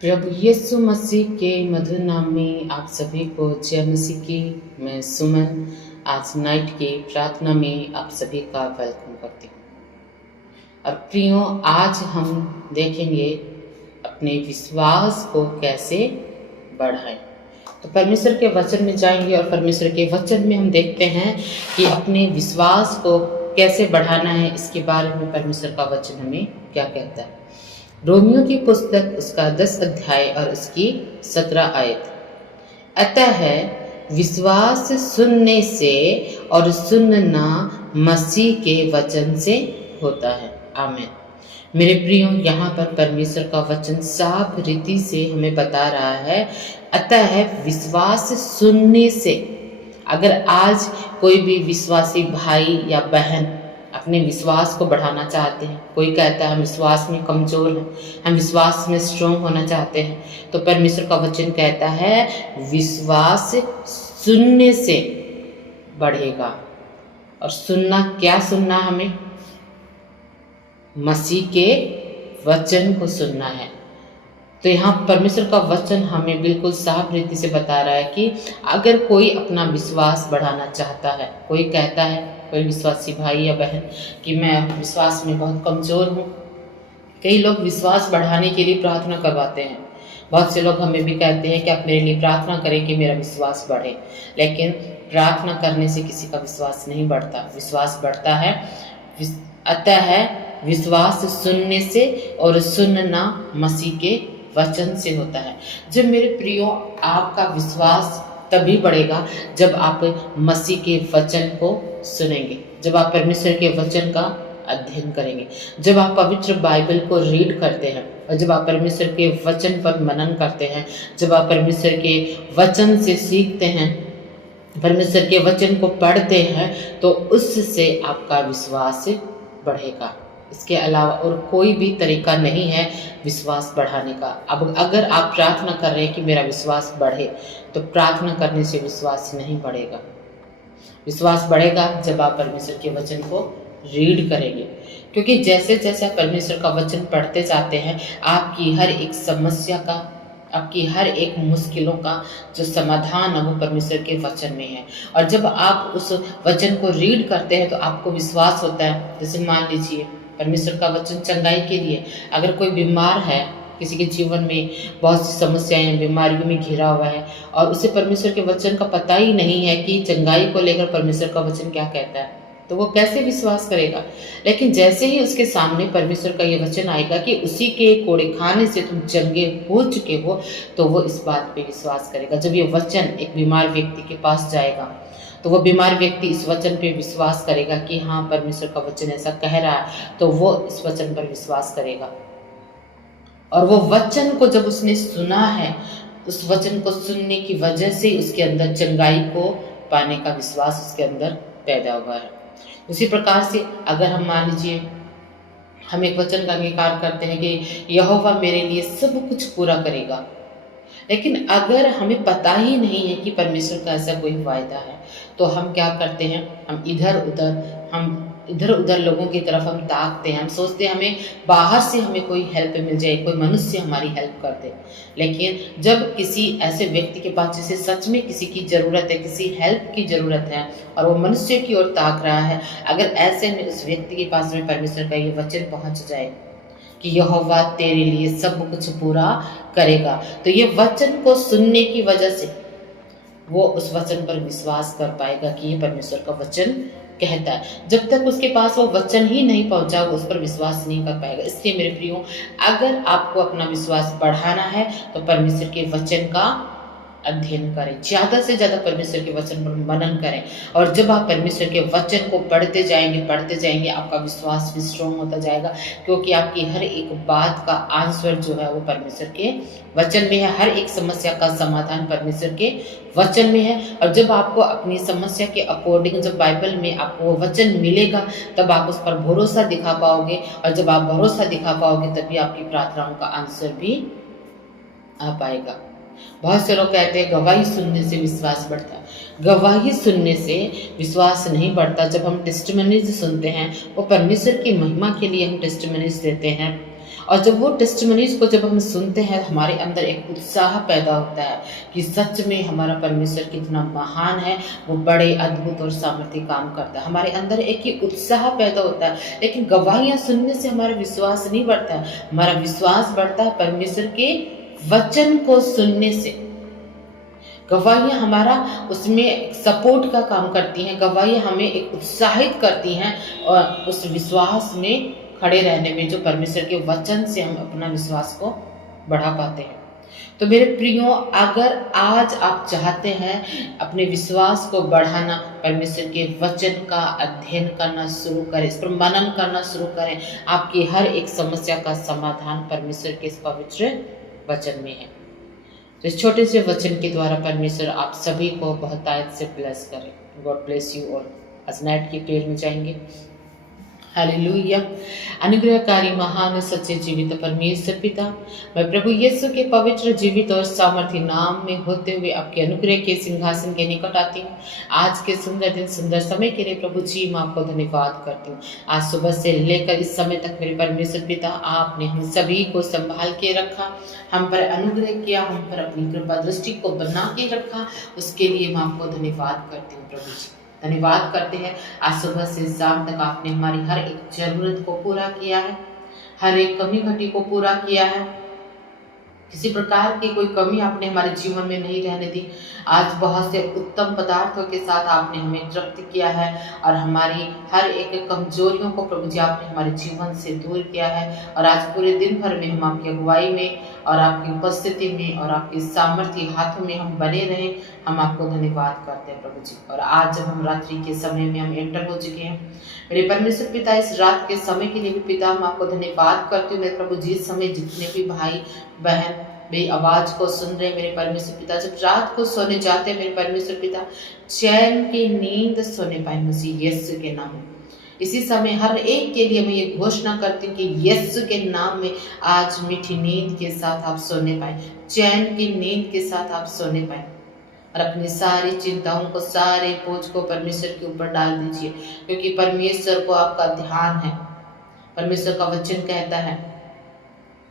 प्रभु यीशु मसीह के मधुर नाम में आप सभी को जय मसीह की। मैं सुमन आज नाइट के प्रार्थना में आप सभी का वेलकम करती हूँ। और प्रियो, आज हम देखेंगे अपने विश्वास को कैसे बढ़ाएं। तो परमेश्वर के वचन में जाएंगे और परमेश्वर के वचन में हम देखते हैं कि अपने विश्वास को कैसे बढ़ाना है। इसके बारे में परमेश्वर का वचन हमें क्या कहता है। रोमियो की पुस्तक उसका 10 अध्याय और उसकी 17 आयत। अतः है विश्वास सुनने से और सुनना मसीह के वचन से होता है। आमीन। मेरे प्रियो, यहाँ पर परमेश्वर का वचन साफ रीति से हमें बता रहा है, अतः है विश्वास सुनने से। अगर आज कोई भी विश्वासी भाई या बहन अपने विश्वास को बढ़ाना चाहते हैं, कोई कहता है हम विश्वास में कमज़ोर हैं, हम विश्वास में स्ट्रॉन्ग होना चाहते हैं, तो परमेश्वर का वचन कहता है विश्वास सुनने से बढ़ेगा। और सुनना, क्या सुनना? हमें मसीह के वचन को सुनना है। तो यहाँ परमेश्वर का वचन हमें बिल्कुल साफ रीति से बता रहा है कि अगर कोई अपना विश्वास बढ़ाना चाहता है, कोई कहता है, कोई विश्वासी भाई या बहन कि मैं विश्वास में बहुत कमज़ोर हूँ। कई लोग विश्वास बढ़ाने के लिए प्रार्थना करवाते हैं। बहुत से लोग हमें भी कहते हैं कि आप मेरे लिए प्रार्थना करें कि मेरा विश्वास बढ़े। लेकिन प्रार्थना करने से किसी का विश्वास नहीं बढ़ता। विश्वास बढ़ता है अतः है विश्वास सुनने से और सुनना मसीह के वचन से होता है। जब मेरे प्रियो, आपका विश्वास तभी बढ़ेगा जब आप मसीह के वचन को सुनेंगे, जब आप परमेश्वर के वचन का अध्ययन करेंगे, जब आप पवित्र बाइबल को रीड करते हैं और जब आप परमेश्वर के वचन पर मनन करते हैं, जब आप परमेश्वर के वचन से सीखते हैं, परमेश्वर के वचन को पढ़ते हैं, तो उससे आपका विश्वास बढ़ेगा। इसके अलावा और कोई भी तरीका नहीं है विश्वास बढ़ाने का। अब अगर आप प्रार्थना कर रहे हैं कि मेरा विश्वास बढ़े, तो प्रार्थना करने से विश्वास नहीं बढ़ेगा। विश्वास बढ़ेगा जब आप परमेश्वर के वचन को रीड करेंगे, क्योंकि जैसे जैसे आप परमेश्वर का वचन पढ़ते जाते हैं, आपकी हर एक समस्या का, आपकी हर एक मुश्किलों का जो समाधान है वो परमेश्वर के वचन में है। और जब आप उस वचन को रीड करते हैं तो आपको विश्वास होता है। जैसे मान लीजिए परमेश्वर का वचन चंगाई के लिए, अगर कोई बीमार है, किसी के जीवन में बहुत सी समस्याएं, बीमारियों में घिरा हुआ है और उसे परमेश्वर के वचन का पता ही नहीं है कि चंगाई को लेकर परमेश्वर का वचन क्या कहता है, तो वो कैसे विश्वास करेगा। लेकिन जैसे ही उसके सामने परमेश्वर का ये वचन आएगा कि उसी के कोड़े खाने से तुम चंगे हो चुके हो, तो वो इस बात पे विश्वास करेगा। जब ये वचन एक बीमार व्यक्ति के पास जाएगा तो वो बीमार व्यक्ति इस वचन पे विश्वास करेगा कि हाँ, परमेश्वर का वचन ऐसा कह रहा है, तो वो इस वचन पर विश्वास करेगा। और वो वचन को जब उसने सुना है, उस वचन को सुनने की वजह से उसके अंदर चंगाई को पाने का विश्वास उसके अंदर पैदा हुआ है। उसी प्रकार से अगर हम मान लीजिए हम एक वचन का अंगीकार करते हैं कि यहोवा मेरे लिए सब कुछ पूरा करेगा, लेकिन अगर हमें पता ही नहीं है कि परमेश्वर का ऐसा कोई वायदा है, तो हम क्या करते हैं, हम इधर उधर लोगों की तरफ हम ताकते हैं। हम सोचते हैं हमें बाहर से हमें कोई हेल्प मिल जाए, कोई मनुष्य हमारी हेल्प कर दे। लेकिन जब किसी ऐसे व्यक्ति के पास जिसे सच में किसी की ज़रूरत है, किसी हेल्प की ज़रूरत है और वो मनुष्य की ओर ताक रहा है, अगर ऐसे में उस व्यक्ति के पास में परमेश्वर का ये वचन पहुँच जाए कि यहोवा तेरे लिए सब कुछ पूरा करेगा, तो ये वचन को सुनने की वजह से वो उस वचन पर विश्वास कर पाएगा कि ये परमेश्वर का वचन कहता है। जब तक उसके पास वो वचन ही नहीं पहुंचा, वो उस पर विश्वास नहीं कर पाएगा। इसलिए मेरे प्रियो, अगर आपको अपना विश्वास बढ़ाना है तो परमेश्वर के वचन का अध्ययन करें, ज़्यादा से ज़्यादा परमेश्वर के वचन पर मनन करें। और जब आप परमेश्वर के वचन को पढ़ते जाएंगे, आपका विश्वास भी स्ट्रॉन्ग होता जाएगा, क्योंकि आपकी हर एक बात का आंसर जो है वो परमेश्वर के वचन में है। हर एक समस्या का समाधान परमेश्वर के वचन में है। और जब आपको अपनी समस्या के अकॉर्डिंग जब बाइबल में आपको वो वचन मिलेगा, तब आप उस पर भरोसा दिखा पाओगे। और जब आप भरोसा दिखा पाओगे, तभी आपकी प्रार्थनाओं का आंसर भी आ पाएगा। बहुत से लोग कहते हैं गवाही सुनने से विश्वास बढ़ता है। गवाही सुनने से विश्वास नहीं बढ़ता। जब हम टेस्टिमनीज सुनते हैं, वो परमेश्वर की महिमा के लिए हम टेस्टिमनीज देते हैं, और जब वो टेस्टिमनीज को जब हम सुनते हैं, हमारे अंदर एक उत्साह पैदा होता है कि सच में हमारा परमेश्वर कितना महान है, वो बड़े अद्भुत और सामर्थ्य काम करता है। हमारे अंदर एक ही उत्साह पैदा होता है। लेकिन गवाहियाँ सुनने से हमारा विश्वास नहीं बढ़ता है, हमारा विश्वास बढ़ता है परमेश्वर के वचन को सुनने से। गवाहियाँ हमारा उसमें सपोर्ट का काम करती हैं, गवाहियाँ हमें एक उत्साहित करती हैं और उस विश्वास में खड़े रहने में, जो परमेश्वर के वचन से हम अपना विश्वास को बढ़ा पाते हैं। तो मेरे प्रियो, अगर आज आप चाहते हैं अपने विश्वास को बढ़ाना, परमेश्वर के वचन का अध्ययन करना शुरू करें, इस पर मनन करना शुरू करें। आपकी हर एक समस्या का समाधान परमेश्वर के इस पवित्र वचन में है। तो इस छोटे से वचन के द्वारा परमेश्वर आप सभी को बहुतायत से ब्लेस करे। God bless you all. आज नाइट की प्रेयर में जाएंगे। हालेलुया। अनुग्रहकारी महान सच्चे जीवित परमेश्वर पिता, मैं प्रभु यीशु के पवित्र जीवित और सामर्थ्य नाम में होते हुए आपके अनुग्रह के सिंहासन के निकट आती हूँ। आज के सुंदर दिन, सुंदर समय के लिए प्रभु जी मैं आपको धन्यवाद करती हूँ। आज सुबह से लेकर इस समय तक मेरे परमेश्वर पिता, आपने हम सभी को संभाल के रखा, हम पर अनुग्रह किया, हम पर अपनी कृपा दृष्टि को बना के रखा। उसके लिए मैं आपको धन्यवाद करती हूँ प्रभु जी। धन्यवाद करते हैं, आज सुबह से शाम तक आपने हमारी हर एक जरूरत को पूरा किया है, हर एक कमी घटी को पूरा किया है। किसी प्रकार की कोई कमी आपने हमारे जीवन में नहीं रहने दी। आज बहुत से उत्तम पदार्थों के साथ आपने हमें तृप्त किया है और हमारी हर एक कमजोरियों को प्रभु जी आपने हमारे जीवन से दूर किया है। और आज पूरे दिन भर में हम आपकी अगुवाई में और आपकी उपस्थिति में और आपके सामर्थ्य हाथों में हम बने रहें। हम आपको धन्यवाद करते हैं प्रभु जी। और आज जब हम रात्रि के समय में हम एंटर हो चुके हैं, मेरे परमेश्वर पिता, इस रात के समय के लिए भी पिता मैं आपको धन्यवाद करती हूँ। मेरे प्रभु जी, इस समय जितने भी भाई बहन मेरी आवाज को सुन रहे मेरे परमेश्वर पिता, जब रात को सोने जाते हैं मेरे परमेश्वर पिता, चैन की नींद सोने पाए मसीह यीशु के नाम में। इसी समय हर एक के लिए मैं ये घोषणा करती हूँ कि यीशु के नाम में आज मीठी नींद के साथ आप सोने पाए, चैन की नींद के साथ आप सोने पाए और अपनी सारी चिंताओं को, सारे बोझ को परमेश्वर के ऊपर डाल दीजिए, क्योंकि परमेश्वर को आपका ध्यान है। परमेश्वर का वचन कहता है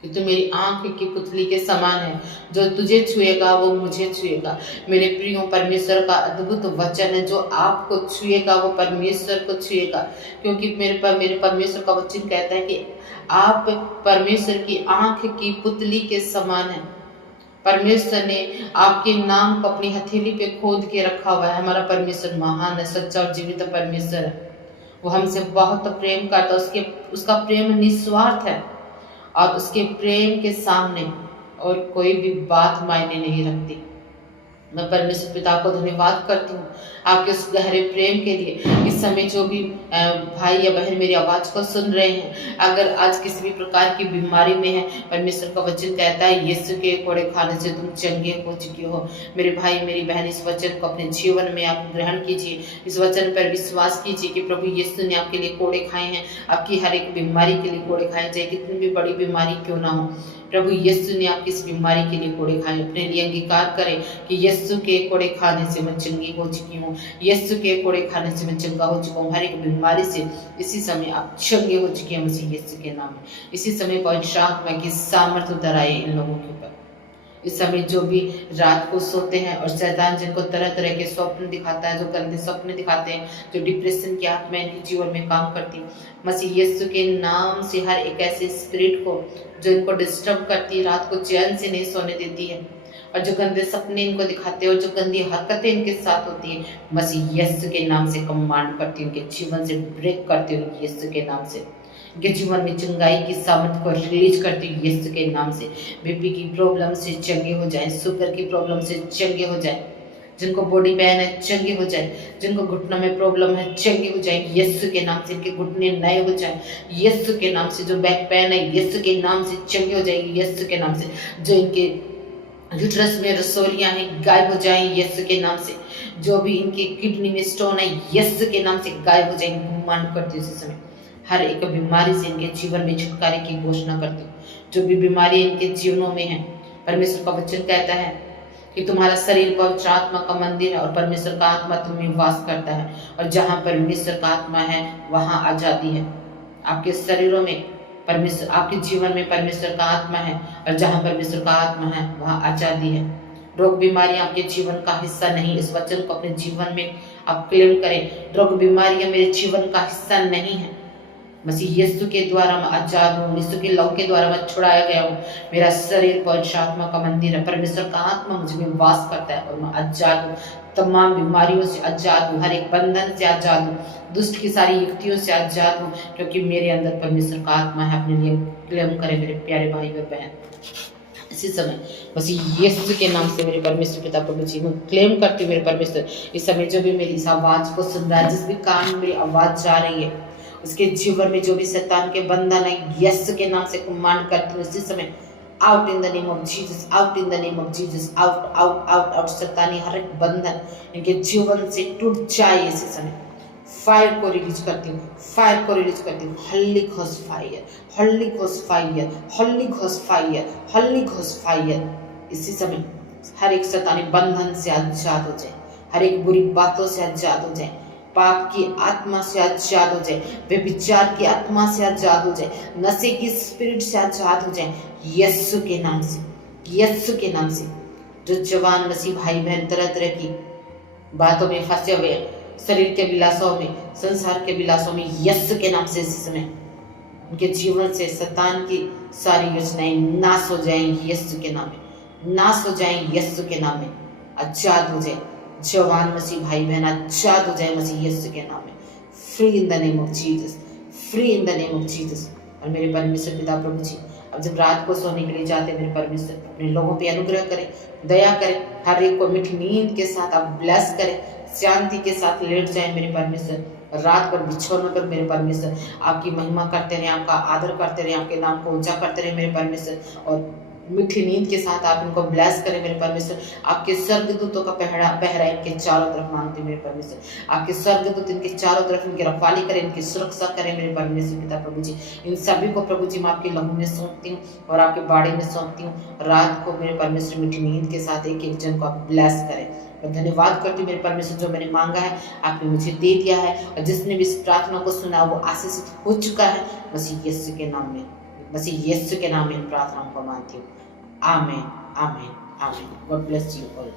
कि तू मेरी आंख की पुतली के समान है, जो तुझे छुएगा वो मुझे छुएगा। मेरे प्रियो, परमेश्वर का अद्भुत वचन है, जो आपको छुएगा वो परमेश्वर को छुएगा, क्योंकि मेरे परमेश्वर का वचन कहता है कि आप परमेश्वर की आंख की पुतली के समान है। परमेश्वर ने आपके नाम को अपनी हथेली पे खोद के रखा हुआ है। हमारा परमेश्वर महान है, सच्चा और जीवित परमेश्वर है। वो हमसे बहुत प्रेम करता है, उसका प्रेम निस्वार्थ है और उसके प्रेम के सामने और कोई भी बात मायने नहीं रखती। मैं परमेश्वर पिता को धन्यवाद करती हूँ आपके उस गहरे प्रेम के लिए। इस समय जो भी भाई या बहन मेरी आवाज़ को सुन रहे हैं, अगर आज किसी भी प्रकार की बीमारी में है, परमेश्वर का वचन कहता है यीशु के कोड़े खाने से तुम चंगे हो चुके हो। मेरे भाई मेरी बहन, इस वचन को अपने जीवन में आप ग्रहण कीजिए, इस वचन पर विश्वास कीजिए कि प्रभु यीशु ने आपके लिए कोड़े खाए हैं, आपकी हर एक बीमारी के लिए कोड़े खाए, चाहे कितनी भी बड़ी बीमारी क्यों ना हो। प्रभु यीशु ने आपकी इस बीमारी के लिए कोड़े खाए। अपने लिए अंगीकार करें कि यीशु के कोड़े खाने से मैं चंगी हो चुकी हूँ, यीशु के कोड़े खाने से मैं चंगा हो चुका हूँ। हर एक बीमारी से इसी समय आप चंगे हो चुके हैं मसीह यीशु के नाम में। इसी समय पवित्र आत्मा की सामर्थ्य उतर आए इन लोगों के ऊपर। इस समय जो भी रात को सोते हैं और शैतान जिनको तरह तरह के स्वप्न दिखाता है, जो गंदे स्वप्न दिखाते हैं, जो डिप्रेशन की आत्मा इनके जीवन में काम करती है, मसीह यीशु के नाम से हर एक ऐसे स्पिरिट को जो इनको डिस्टर्ब करती है, रात को चैन से नहीं सोने देती है, और जो गंदे सपने इनको दिखाते हैं और जो गंदी हरकतें इनके साथ होती है, मसीह यीशु के नाम से कमांड करती हूँ, उनके जीवन से ब्रेक करती हूँ यीशु के नाम से। के जीवन में चंगाई की सामर्थ को रिलीज करती हूँ यीशु के नाम से। बीपी की प्रॉब्लम से चंगे हो जाए, शुगर की प्रॉब्लम से चंगे हो जाए, जिनको बॉडी पेन है चंगे हो जाए, जिनको घुटनों में प्रॉब्लम है चंगे हो जाए यीशु के नाम से। इनके घुटने नए हो जाए यीशु के नाम से। जो बैक पेन है यीशु के नाम से चंगे हो जाएगी यीशु के नाम से। जो इनके यूट्रस में रसोलियां हैं गायब हो जाएं यीशु के नाम से। जो भी इनके किडनी में स्टोन है यीशु के नाम से गायब हो जाएंगे। घुमान करती हूँ इस समय हर एक बीमारी से इनके जीवन में छुटकारे की घोषणा करती हूँ। जो भी बीमारी इनके जीवनों में है, परमेश्वर का वचन कहता है कि तुम्हारा शरीर पवित्र आत्मा का मंदिर है और परमेश्वर का आत्मा तुम्हें वास करता है, और जहाँ परमेश्वर का आत्मा है वहाँ आजादी है। आपके शरीरों में परमेश्वर आपके जीवन में परमेश्वर का आत्मा है, और जहाँ परमेश्वर का आत्मा है वहाँ आजादी है। रोग बीमारियां आपके जीवन का हिस्सा नहीं। इस वचन को अपने जीवन में आप क्लेम करें। रोग बीमारियां मेरे जीवन का हिस्सा नहीं है। मसीह यीशु के द्वारा मैं आजाद हूँ। यीशु के लहू के द्वारा मैं छुड़ाया गया हूँ। मेरा शरीर पवित्र आत्मा का मंदिर है। परमेश्वर का आत्मा मुझ में वास करता है और मैं आजाद हूँ। तमाम बीमारियों से आजाद हूँ, हर एक बंधन से आजाद हूँ, दुष्ट की सारी युक्तियों से आजाद हूँ, क्योंकि मेरे अंदर परमेश्वर का आत्मा है। अपने लिए क्लेम करें मेरे प्यारे भाई और बहन। इसी समय मसीह यीशु के नाम से मेरे परमेश्वर पिता प्रभु जी मैं क्लेम करती हूँ मेरे परमेश्वर, इस समय जो भी मेरी इस आवाज को सुन रहा है, जिस भी कान में मेरी आवाज जा रही है, उसके जीवन में जो भी शैतान के बंधन है, यीशु के नाम से कमांड करती हूँ इसी समय, out in the name of Jesus, out in the name of Jesus, out out out out. शैतानी हर एक बंधन इनके जीवन से टूट जाए इसी समय। फायर को रिलीज करती हूँ, फायर को रिलीज करती हूँ। Holi ghost fire, Holi ghost fire, Holi ghost fire, Holi ghost fire. इसी समय हर एक शैतानी बंधन से आजाद हो जाए, हर एक बुरी बातों से आजाद हो जाए, पाप की आत्मा से आजाद हो जाए, व्यभिचार की आत्मा से आजाद हो जाए, नशे की स्पिरिट से आजाद हो जाए, यीशु के नाम से, यीशु के नाम से। जो जवान मसीह भाई बहन तरह तरह की बातों में फंसे हुए हैं, शरीर के विलासों में, संसार के विलासों में, यीशु के नाम से इस समय उनके जीवन से शैतान की सारी योजनाएं नाश हो जाएंगी यीशु के नाम में, नाश हो जाएंगी यीशु के नाम में। आजाद हो जाए जवान मसीह भाई बहन, आजाद हो जाए मसीह यीशु के नाम में। Free in the name of Jesus, free in the name of Jesus. और मेरे परमेश्वर पिता प्रभु जी, अब जब रात को सोने के लिए जाते हैं मेरे परमेश्वर, अपने लोगों पे अनुग्रह करें, दया करें, हर एक को मीठी नींद के साथ आप ब्लेस करें, शांति के साथ लेट जाए मेरे परमेश्वर। रात भर बिछोनों पर मेरे परमेश्वर आपकी महिमा करते रहे, आपका आदर करते रहे, आपके नाम को ऊंचा करते रहे मेरे परमेश्वर। और मीठी नींद के साथ आप इनको ब्लेस करें मेरे परमेश्वर। आपके स्वर्गदूतों का पहरा इनके चारों तरफ मांगते मेरे परमेश्वर। आपके स्वर्गदूत इनके चारों तरफ इनकी रखवाली करें, इनकी सुरक्षा करें मेरे परमेश्वर पिता प्रभु जी। इन सभी को प्रभु जी मैं आपके लहू में सौंपती हूँ और आपके बाड़े में सौंपती हूँ। रात को मेरे परमेश्वर मीठी नींद के साथ एक एक जन को आप ब्लेस करें। मैं धन्यवाद करती हूँ मेरे परमेश्वर, जो मैंने मांगा है आपने मुझे दे दिया है, और जिसने भी इस प्रार्थना को सुना वो आशीषित हो चुका है मसीह यीशु के नाम में। मसीह यीशु के नाम में इन प्रार्थनाओं को मानती हूँ। आमीन, आमीन, आमीन। God bless you all.